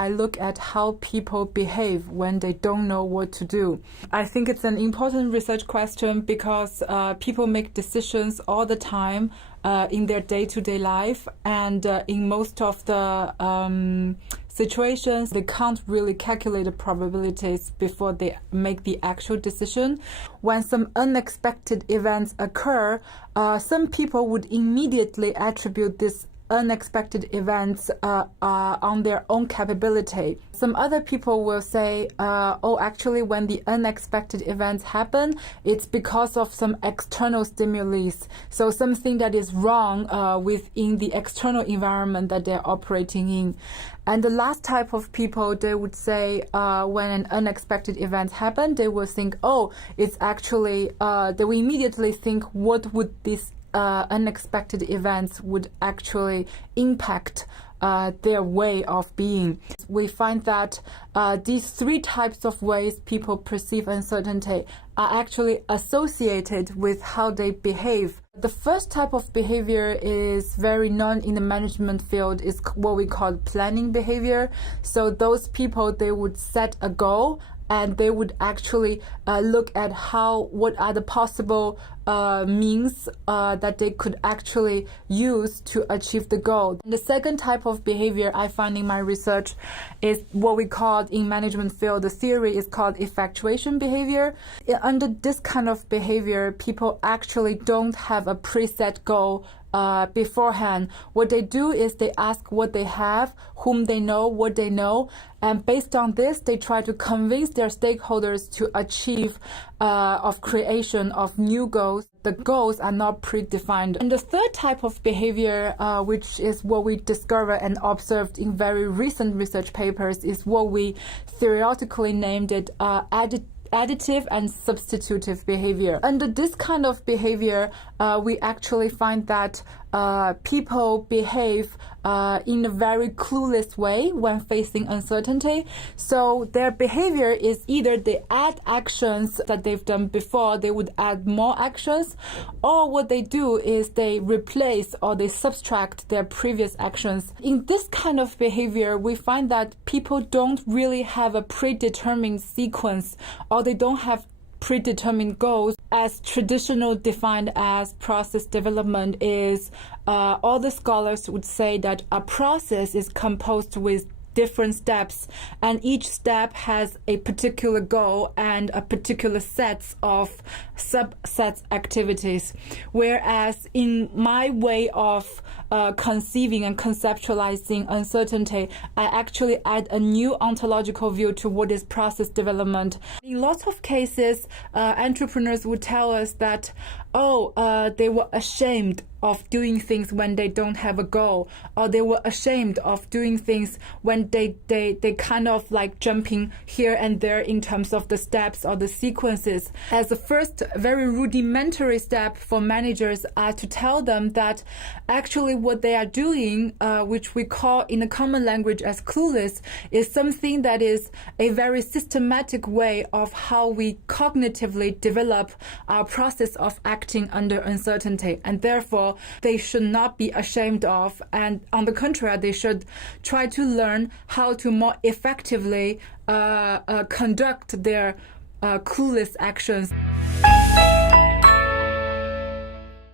I look at how people behave when they don't know what to do. I think it's an important research question because people make decisions all the time in their day-to-day life, and in most of the situations, they can't really calculate the probabilities before they make the actual decision. When some unexpected events occur, some people would immediately attribute this unexpected events on their own capability. Some other people will say, oh, actually, when the unexpected events happen, it's because of some external stimuli. So something that is wrong within the external environment that they're operating in. And the last type of people, they would say when an unexpected event happen, they will think, oh, it's actually, they will immediately think, what would this unexpected events would actually impact their way of being. We find that these three types of ways people perceive uncertainty are actually associated with how they behave. The first type of behavior is very known in the management field, is what we call planning behavior. So those people, they would set a goal and they would actually look at what are the possible means that they could actually use to achieve the goal. And the second type of behavior I find in my research is what we call in management field, the theory is called effectuation behavior. Under this kind of behavior, people actually don't have a preset goal beforehand. What they do is they ask what they have, whom they know, what they know, and based on this, they try to convince their stakeholders to achieve of creation of new goals. The goals are not predefined. And the third type of behavior, which is what we discovered and observed in very recent research papers, is what we theoretically named it additive and substitutive behavior. Under this kind of behavior, we actually find that people behave in a very clueless way when facing uncertainty. So their behavior is either they add actions that they've done before, they would add more actions, or what they do is they replace or they subtract their previous actions. In this kind of behavior, we find that people don't really have a predetermined sequence, or they don't have predetermined goals. As traditional defined as process development is, all the scholars would say that a process is composed with different steps, and each step has a particular goal and a particular sets of subsets activities. Whereas in my way of conceiving and conceptualizing uncertainty, I actually add a new ontological view to what is process development. In lots of cases, entrepreneurs would tell us that, they were ashamed of doing things when they don't have a goal, or they were ashamed of doing things when they kind of like jumping here and there in terms of the steps or the sequences. As the first very rudimentary step for managers are to tell them that actually what they are doing, which we call in the common language as clueless, is something that is a very systematic way of how we cognitively develop our process of acting under uncertainty, and therefore they should not be ashamed of, and on the contrary, they should try to learn how to more effectively conduct their clueless actions.